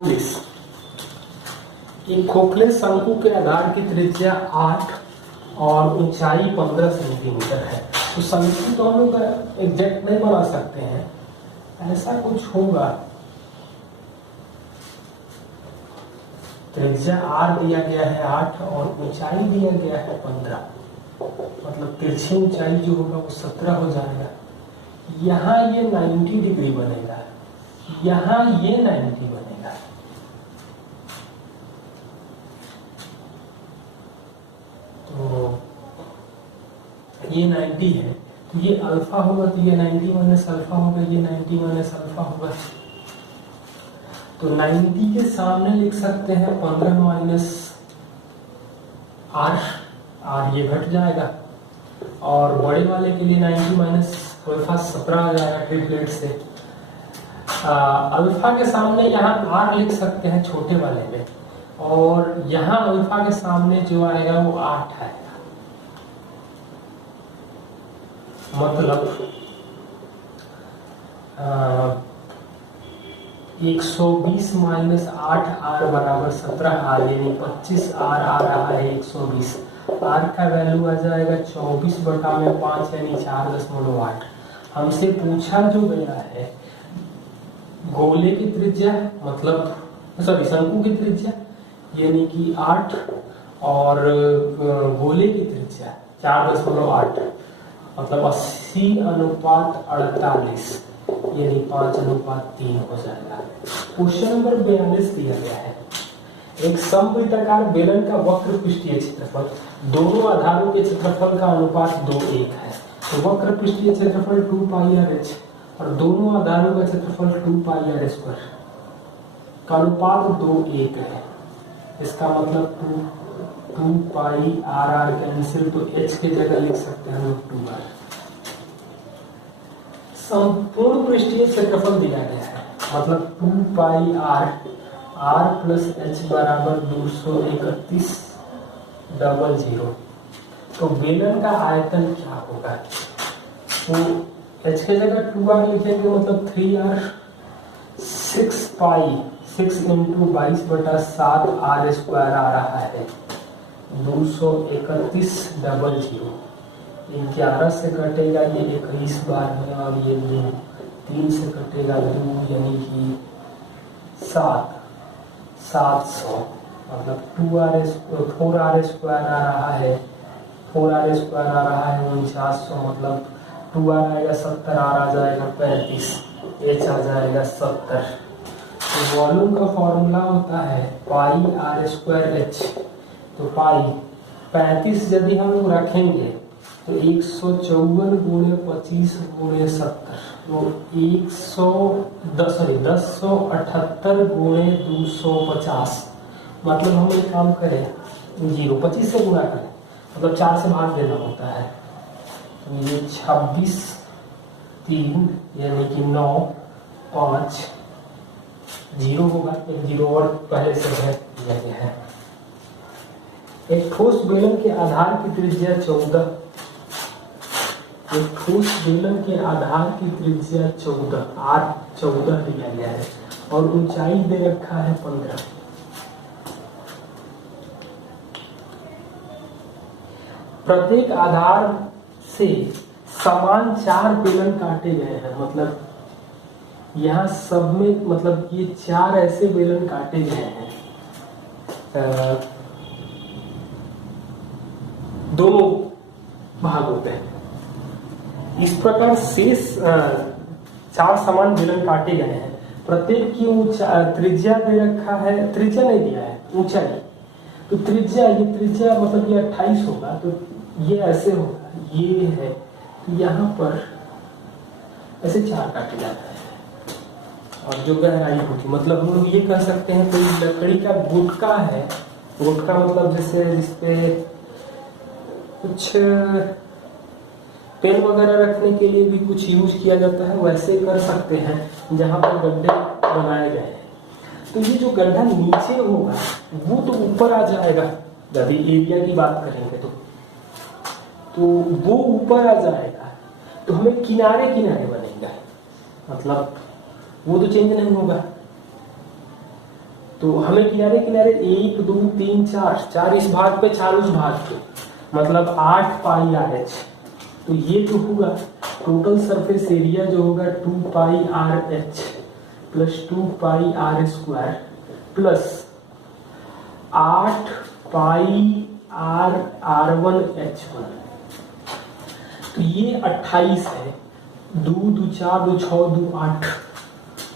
एक खोखले शंकु के आधार की त्रिज्या 8 और ऊंचाई 15 सेंटीमीटर है। तो शंकु तो हम लोग एग्जैक्ट नहीं बना सकते हैं, ऐसा कुछ होगा। त्रिज्या r दिया गया है 8 और ऊंचाई दिया गया है 15, मतलब तिरछी ऊंचाई जो होगा वो 17 हो जाएगा। यहाँ ये 90 डिग्री बनेगा, यहाँ ये 90 बनेगा। तो ये 90 है, तो ये अल्फा होगा, तो ये 90 माइनस अल्फा होगा, ये 90 माइनस अल्फा होगा। तो 90 के सामने लिख सकते हैं 15 माइनस आर, आर ये घट जाएगा। और बड़े वाले के लिए 90 माइनस अल्फा 17 आ जाएगा ट्रिपलेट से। अल्फा के सामने यहाँ आर लिख सकते हैं छोटे वाले में, और यहाँ अल्फा के सामने जो आएगा वो 8 आएगा। मतलब 120 माइनस 8 आर बराबर 17 आर, यानी 25 आर आ रहा है 120। आर का वैल्यू आ जाएगा 24/5 यानी 4.8। हमसे पूछा जो गया है गोले की त्रिज्या, मतलब शंकु की त्रिज्या यानी कि 8 और गोले की त्रिज्या 4.8, मतलब 80:48 यानी 5:3 हो जाएगा। क्वेश्चन नंबर 42 दिया गया है, एक समवृत्ताकार बेलन का वक्र पृष्ठीय क्षेत्रफल दोनों आधारों के क्षेत्रफल का अनुपात 2:1 है। तो वक्र पृष्ठीय क्षेत्रफल 2πr(h) और दोनों आधारों का क्षेत्रफल 2πr² का अनुपात 2:1 है। इसका मतलब 2πr कैंसिल, तो h की जगह लिख सकते हैं हम लोग 2r। संपूर्ण पृष्ठीय क्षेत्रफल दिया गया है, मतलब 2πr r प्लस h बराबर 231.00। तो बेलन का आयतन क्या होगा? तो h की जगह 2r लिखेंगे, मतलब 3r 6 × 22/7 r² आ रहा है 231.00। 11 से कटेगा ये 21 बार में, और ये 2 3 से कटेगा 2 यानी कि 700, मतलब 4r² आ रहा है, 4r² आ रहा है 4900, मतलब 2r आएगा 70, r आ जाएगा 35, h आ जाएगा 70। तो वॉल्यूम का फॉर्मूला होता है πr²h। तो पाई 35 यदि हम लोग रखेंगे तो 154 × 25 × 70, तो 1078 × 250। मतलब हम एक काम करें, 25 से गुणा करें, मतलब 4 से भाग देना होता है। तो ये 26 3 यानी कि 9 5 0 होगा, एक 0 और पहले से दिया गया है। एक ठोस बेलन के आधार की त्रिज्या 14, एक ठोस बेलन के आधार की त्रिज्या 14 दिया गया है और ऊंचाई दे रखा है 15। प्रत्येक आधार से समान 4 बेलन काटे गए हैं, मतलब यहाँ सब में, मतलब ये 4 ऐसे बेलन काटे गए हैं दोनों भागों पे। इस प्रकार शेष 4 समान बेलन काटे गए हैं। प्रत्येक की त्रिज्या दे रखा है, त्रिज्या नहीं दिया है, ऊंचाई। तो त्रिज्या, ये त्रिज्या मतलब ये 28 होगा, तो ये ऐसे होगा, ये है, तो यहाँ पर ऐसे 4 काटे जाते हैं और जो गहराई होगी, मतलब हम लोग ये कह सकते हैं कोई लकड़ी का गुटका है, गुटका मतलब जैसे जिसपे कुछ पेन वगैरह रखने के लिए भी कुछ यूज किया जाता है, वैसे कर सकते हैं जहां पर गड्ढे बनाए गए हैं। तो ये जो गड्ढा नीचे होगा वो तो ऊपर आ जाएगा, यदि एरिया की बात करेंगे तो वो ऊपर आ जाएगा, तो हमें किनारे किनारे बनेगा, मतलब वो तो चेंज नहीं होगा। तो हमें किनारे किनारे 1 2 3 4 इस भाग पे 4 उस भाग पे, मतलब 8 पाई आर एच। तो ये जो होगा टोटल सरफेस एरिया जो होगा 2 pi r h plus 2 pi r square plus 8 pi r one h one. तो ये 28 है, 2 2 4 2 6 2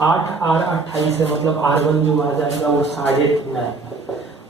8 आर 28 है, मतलब R1 जो आ जाएगा वो 3.5 आएगा,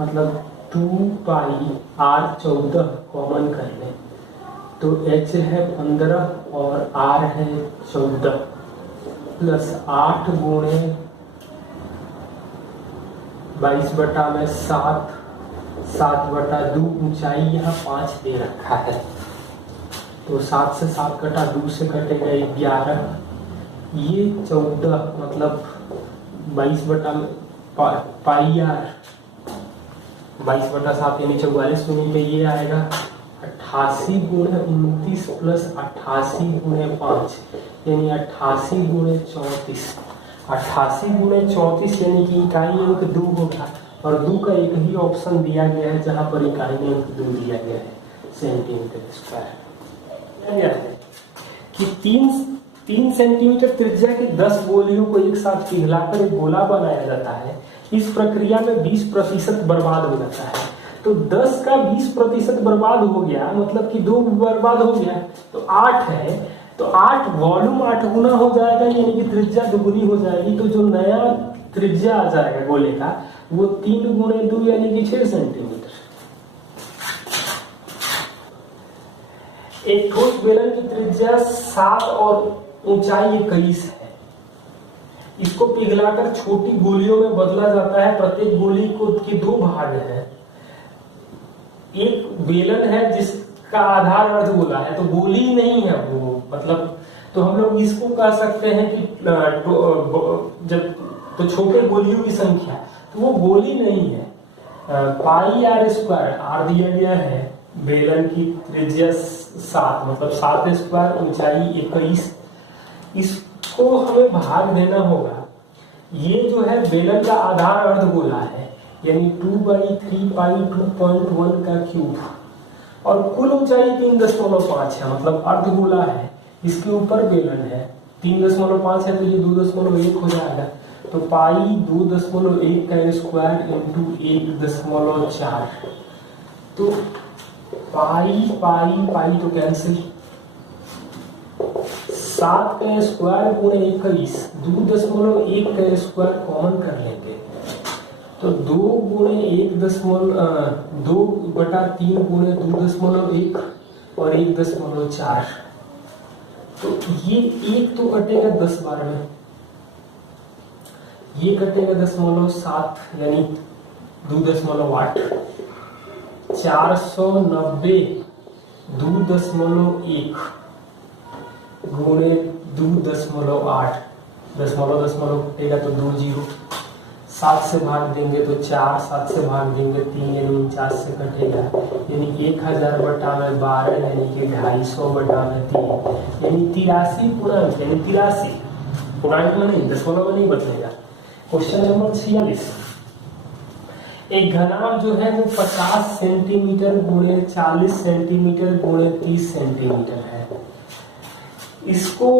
मतलब 2 पाई R 14 कॉमन कर ले तो H है 15 और R है 14 प्लस 8 गुणे 22/7 7/2, ऊंचाई यहाँ 5 दे रखा है तो 7 से 7 कटा, 2 से कटेगा 11, ये 14 मतलब 22/पाई आर 22/7 यानी 44 मिनट पे ये आएगा 88 गुणे 29 प्लस 88 गुणे 5 यानी 88 गुणे 34। 88 गुणे 34 यानी कि इकाई अंक 2 होगा और 2 का एक ही ऑप्शन दिया गया है जहां पर इकाई अंक 2 दिया गया है सेंटीमीटर स्क्वायर। कि 3 सेंटीमीटर त्रिज्या के 10 गोलियों को एक साथ पिघलाकर एक गोला बनाया जाता है। इस प्रक्रिया में 20% बर्बाद हो जाता है। तो 10 का 20% बर्बाद हो गया, मतलब कि 2 बर्बाद हो गया तो 8 है, तो 8 वॉल्यूम 8 गुना हो जाएगा यानी कि त्रिज्या दुगुनी हो जाएगी। तो जो नया त्रिज्या आ जाएगा गोले का वो 3 गुणे 2 यानी कि 6 सेंटीमीटर। एक ठोस बेलन की त्रिज्या 7 और ऊंचाई 21 है। इसको पिघलाकर छोटी गोलियों में बदला जाता है। प्रत्येक गोली को के 2 भाग हैं। एक बेलन है जिसका आधार अर्धगोला है, तो गोली नहीं है वो, मतलब तो हम लोग इसको कह सकते हैं कि जब तो छोटे गोलियों की संख्या, तो वो गोली नहीं है। पाई आर स्क्वायर, आर दिया गया है, बेलन की त्रिज्या 7 मतलब 7 स्क्वायर, ऊंचाई 21। इसको हमें भाग देना होगा। ये जो है बेलन का आधार अर्धगोला है यानी 2/3 पाई 2.1 का क्यूब और कुल ऊंचाई 3.5 है, मतलब अर्धगोला है। इसके ऊपर बेलन है, 3.5 है तो ये 2.1 हो जाएगा। तो पाई 2.1 का स्क्वायर इंटू 1.4, तो पाई तो कैंसिल, 7 का स्क्वायर गुणे 21, 2.1 का स्क्वायर कॉमन कर लेंगे तो 2 गुणे 2/3 गुणे 2.1 और 1.4, तो ये 1 तो कटेगा 10 बार में, ये कटेगा 0.7 यानी 2.8, 490 2.1 गुणे 2.8, दशमलव कटेगा तो 2 जीरो, 7 से भाग देंगे तो 4, 7 से भाग देंगे 3 यानी 49 से कटेगा यानी 1000/12 यानी कि 250/3 यानी 83 पूर्णांक, यानी 83 पूर्णांक में नहीं, दशमलव में नहीं बदलेगा। क्वेश्चन नंबर 46, एक घनाभ जो है वो 50 सेंटीमीटर गुणे 40 सेंटीमीटर गुणे 30 सेंटीमीटर है। इसको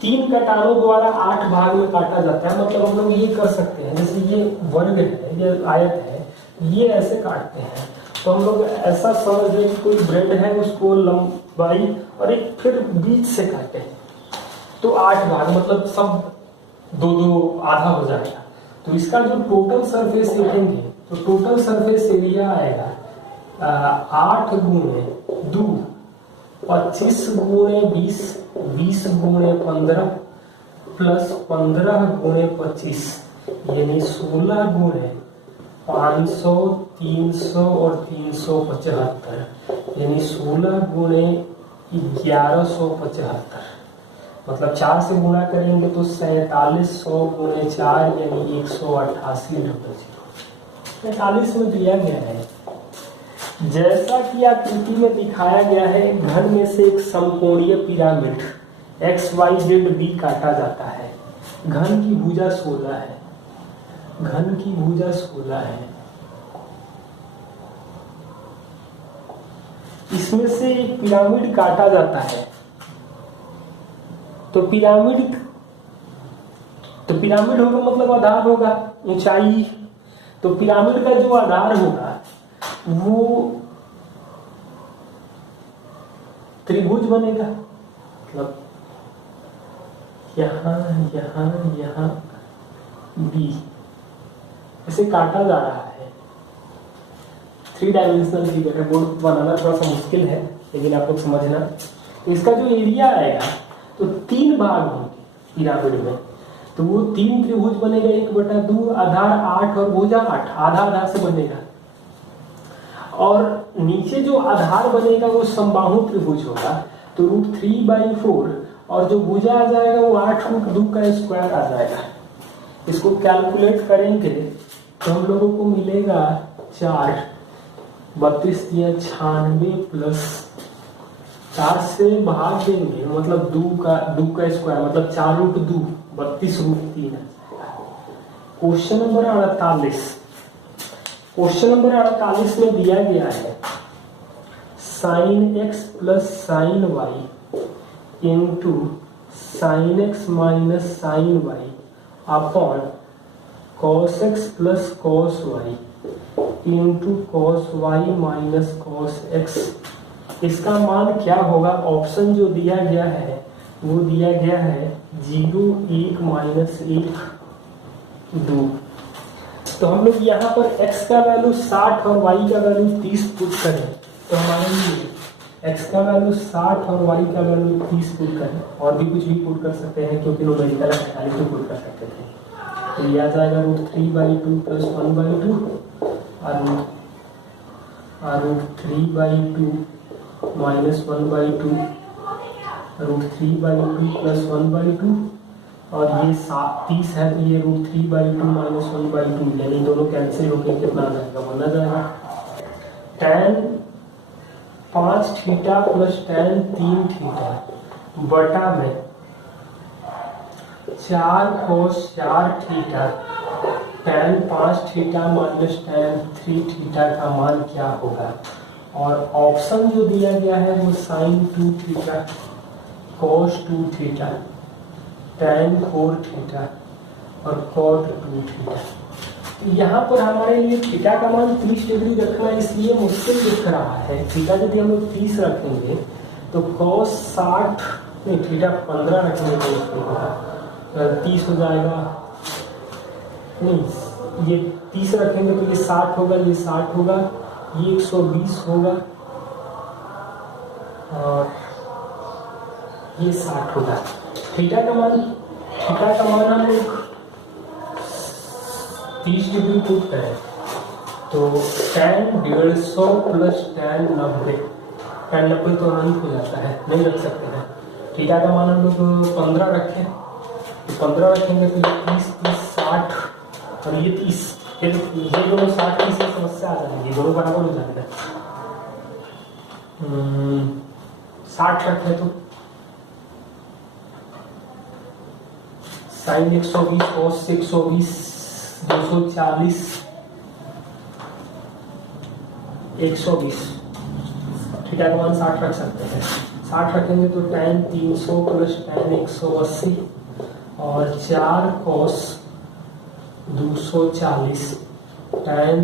3 कटारों द्वारा 8 भाग में काटा जाता है। मतलब हम लोग ये कर सकते हैं, जैसे ये वर्ग है, ये आयत है, ये ऐसे काटते हैं तो हम लोग ऐसा समझ लें कि कोई ब्रेड है, उसको लंबाई और एक फिर बीच से काटे तो 8 भाग, मतलब सब 2 आधा हो जाएगा। तो इसका जो टोटल सरफेस देखेंगे तो टोटल सरफेस एरिया आएगा 8 गुणे 2, 25 गुणे 20, 20 गुणे 15 प्लस 15 गुणे 25 यानी 16 गुणे 500, 300 और 375 यानी 16 गुणे 1175, मतलब 4 से गुणा करेंगे तो 4700 गुणे 4 यानी 188 45 में दिया गया है। जैसा कि आकृति में दिखाया गया है, घन में से एक समकोणीय पिरामिड XYZ काटा जाता है। घन की भुजा 16 है, घन की भुजा 16 है। इसमें से एक पिरामिड काटा जाता है, तो पिरामिड होगा मतलब आधार होगा ऊंचाई, तो पिरामिड का जो आधार होगा वो त्रिभुज बनेगा, मतलब यहाँ यहाँ यहाँ बी ऐसे काटा जा रहा है। 3 डायमेंशनल फिगर है, बोर्ड बनाना थोड़ा सा मुश्किल है लेकिन आप लोग समझना। तो इसका जो एरिया आएगा तो 3 भाग होंगे पिरामिड में, तो वो 3 त्रिभुज बनेगा, 1/2 आधार 8 और भुजा 8, आधा आधा से बनेगा। और नीचे जो आधार बनेगा वो समबाहु त्रिभुज होगा, तो √3/4 और जो भुजा आ जाएगा वो 8√2 का स्क्वायर आ जाएगा। इसको कैलकुलेट करेंगे तो हम लोगों को मिलेगा 4 32 या 96 प्लस 4 से भाग देंगे मतलब 2 का स्क्वायर मतलब 4√2 32√3। क्वेश्चन नंबर 48, क्वेश्चन नंबर 48 में दिया गया है sin x plus sin y into sin x minus sin y upon cos x plus cos y into cos y minus cos x। इसका मान क्या होगा? ऑप्शन जो दिया गया है वो दिया गया है 0, 1, -1, 2। तो हम लोग यहाँ पर x का वैल्यू 60 और y का वैल्यू 30 पुट करें तो हमारे लिए x का वैल्यू 60 और y का वैल्यू 30 पुट करें, और भी कुछ भी पुट कर सकते हैं क्योंकि न्यूमेरिकल है, खाली तो पुट कर सकते थे। तो ये आ जाएगा √3/2 प्लस 1/2 और √3/2 माइनस 1/2 √3/2 प्लस 1/2 और ये 30 है तो ये √3/2 माइनस 1/2 यानी दोनों कैंसिल होकर कितना आ जाएगा? 1 आ जाएगा। tan 5θ प्लस tan 3θ बटा में 4 cos 4θ tan 5θ माइनस tan 3θ का मान क्या होगा? और ऑप्शन जो दिया गया है वो sin 2θ cos 2θ tan 4θ और cot 2θ। यहाँ पर हमारे लिए थीटा का मान 30 डिग्री रखना इसलिए मुश्किल दिख रहा है। थीटा यदि हम लोग 30 रखेंगे तो cos 60 नहीं, थीटा 15 रखने को मुश्किल होगा, 30 हो जाएगा। नहीं, ये 30 रखेंगे तो ये 60 होगा, ये 60 होगा, ये 120 होगा और ये 60 होगा। थीटा का मान हम लोग 30 डिग्री पुट करें तो tan 150 प्लस tan 90, tan 90 तो अनंत हो जाता है, नहीं रख सकते हैं। थीटा का मान हम लोग 15 रखें तो 15 रखेंगे तो ये 30, 30, 60 और ये 30, फिर ये दोनों 60, 30 की समस्या आ जाएगी, दोनों बराबर हो जाएगा। 60 रखें तो sin 120 cos 120 240 120, थीटा का मान 60 रख सकते हैं। 60 रखेंगे तो tan 300 प्लस tan 180 और 4 cos 240 tan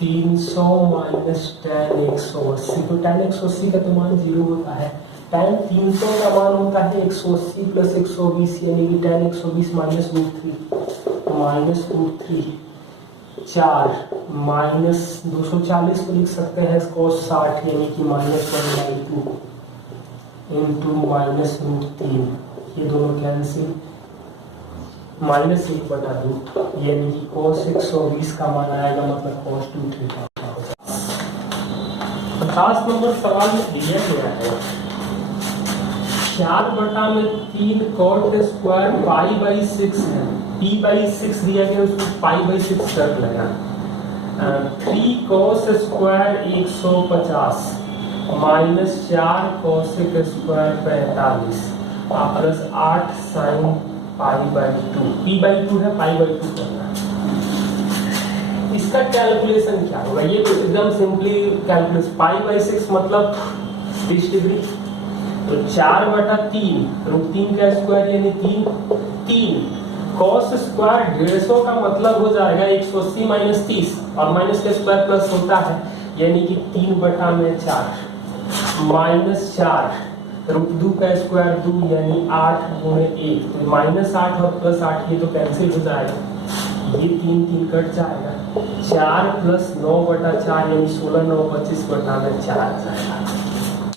300 माइनस tan 180, तो tan 180 का तो मान 0 होता है। tan 300 का मान होता है 180 प्लस 120 यानी कि tan 120 माइनस √3 4 माइनस 240 को लिख सकते हैं cos 60 यानी कि -1/2 इंटू माइनस √3, ये दोनों कैंसिल, -1/2 यानी कि cos 120 का मान आएगा मतलब cos 2θ। 50 नंबर सवाल में दिया गया है 4/3 cot स्क्वायर π/6 है, p/6 दिया गया उसको π/6 कर लेना। 3 cos square 150 minus 4 cosec square 45 plus 8 sine pi by 2, P by 2 है, पाई बाई 2 करना है। इसका कैलकुलेशन क्या होगा, ये तो एकदम सिंपली कैलकुलेशन, पाई बाई 6 मतलब 30 डिग्री, तो 4/3 √3 का स्क्वायर यानी 3 cos स्क्वायर 150 का मतलब हो जाएगा 180 माइनस 30, और माइनस का स्क्वायर प्लस होता है यानी कि 3/4 माइनस 4 √2 का स्क्वायर 2 यानी 8 गुणे 1, तो -8 और +8 ये तो कैंसिल हो जाएगा, ये 3 कट जाएगा, 4 + 9/4 यानी 16 9 25/4 आ जाएगा।